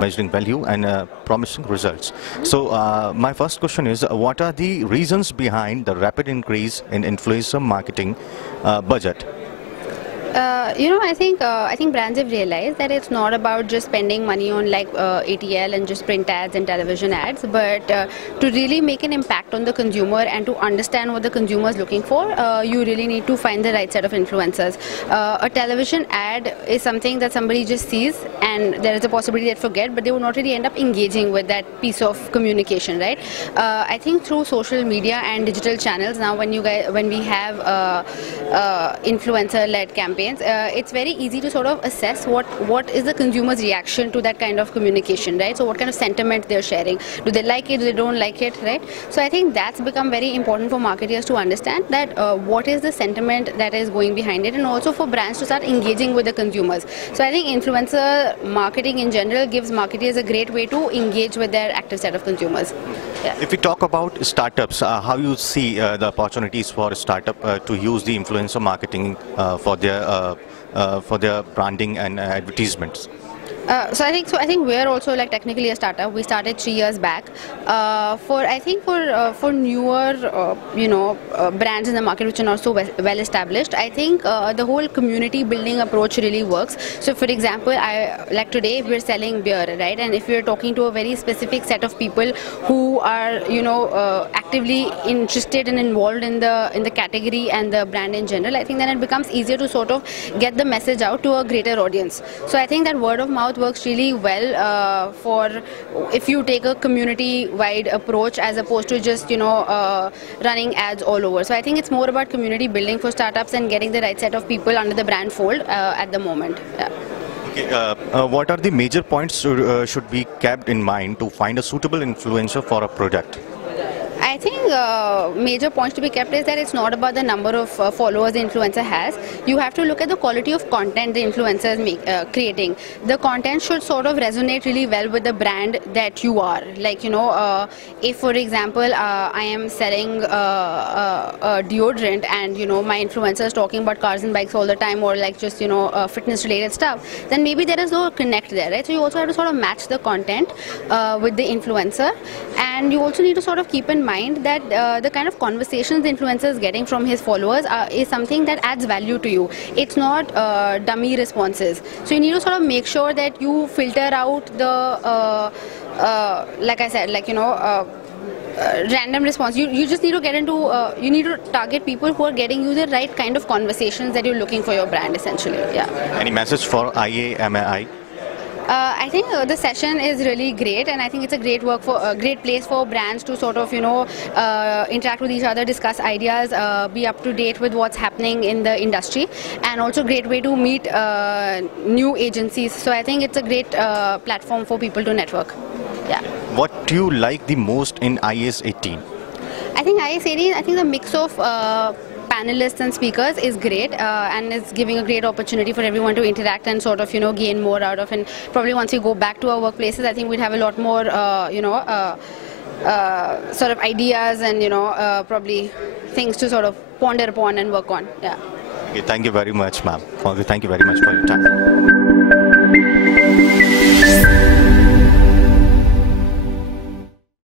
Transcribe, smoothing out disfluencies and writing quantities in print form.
Measuring value and promising results. So my first question is, what are the reasons behind the rapid increase in influencer marketing budget? I think brands have realized that it's not about just spending money on like ATL and just print ads and television ads, but to really make an impact on the consumer and to understand what the consumer is looking for, you really need to find the right set of influencers. A television ad is something that somebody just sees, and there is a possibility they'd forget, but they will not really end up engaging with that piece of communication, right? I think through social media and digital channels now, when we have influencer-led campaigns, it's very easy to sort of assess what is the consumer's reaction to that kind of communication, right? So what kind of sentiment they're sharing. Do they like it? Do they don't like it, right? So I think that's become very important for marketers to understand that what is the sentiment that is going behind it, and also for brands to start engaging with the consumers. So I think influencer marketing in general gives marketers a great way to engage with their active set of consumers. Yeah. If we talk about startups, how you see the opportunities for a startup to use the influencer marketing for their branding and advertisements? So I think we are also like technically a startup. We started 3 years back. For newer brands in the market which are not so well established, I think the whole community building approach really works. So for example, like today we're selling beer, right? And if we're talking to a very specific set of people who are actively interested and involved in the category and the brand in general, I think then it becomes easier to sort of get the message out to a greater audience. So I think that word of mouth works really well for if you take a community-wide approach as opposed to just running ads all over. So I think it's more about community building for startups and getting the right set of people under the brand fold at the moment. Yeah. Okay, what are the major points should be kept in mind to find a suitable influencer for a product? I think major points to be kept is that it's not about the number of followers the influencer has. You have to look at the quality of content the influencer is creating. The content should sort of resonate really well with the brand that you are. Like, if for example I am selling a deodorant and my influencer is talking about cars and bikes all the time, or like just fitness related stuff, then maybe there is no connect there, right? So you also have to sort of match the content with the influencer, and you also need to sort of keep in mind that the kind of conversations the influencer is getting from his followers is something that adds value to you. It's not dummy responses. So you need to sort of make sure that you filter out the, like I said, random response. You just need to get into, you need to target people who are getting you the right kind of conversations that you're looking for your brand, essentially. Yeah. Any message for IAMAI? I think the session is really great, and I think it's a great place for brands to sort of interact with each other, discuss ideas, be up to date with what's happening in the industry, and also great way to meet new agencies. So I think it's a great platform for people to network. Yeah. What do you like the most in IAS 18? I think IAS 18, I think the mix of panelists and speakers is great, and it's giving a great opportunity for everyone to interact and sort of gain more out of. And probably once we go back to our workplaces, I think we'd have a lot more sort of ideas and probably things to sort of ponder upon and work on. Yeah. Okay, thank you very much, ma'am. Thank you very much for your time.